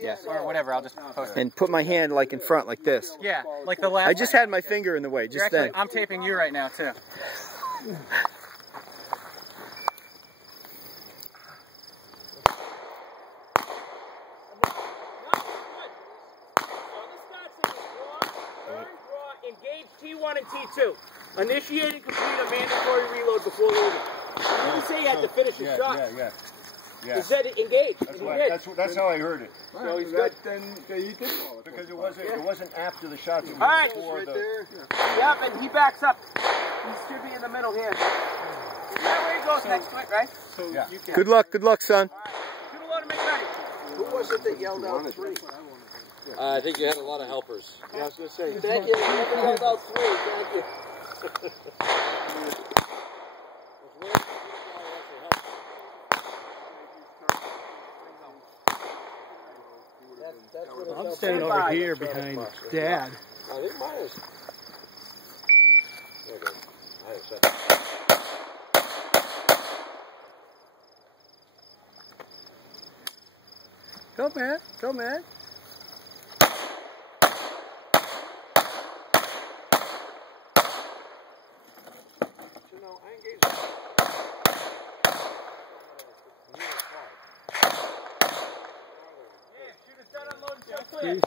Yeah, or whatever. I'll just post it. And put my hand like in front, like this. Yeah, like the last. I just had my finger in the way, just then. I'm taping you right now too. Engage T1 and T2. Initiate and complete a mandatory reload before loading. You didn't say you had to finish your shot. Yeah. You said engage. That's how I heard it. So he's good. Then he did follow it. Because it wasn't after the shots. It was All right. before Right the... there. Yep, and he backs up. He should be in the middle here. That way he goes next to it, right? So yeah. You can. Good luck, son. Shoot a load and make ready. Who was it that yelled out 3? I think you had a lot of helpers. Yeah, I was going to say. Thank you. Whoever yelled out 3, thank you. I'm standing over here behind Dad. I think mine is. There it goes. I had a second. Go, man. Go, man. Yeah, shoot us down on load.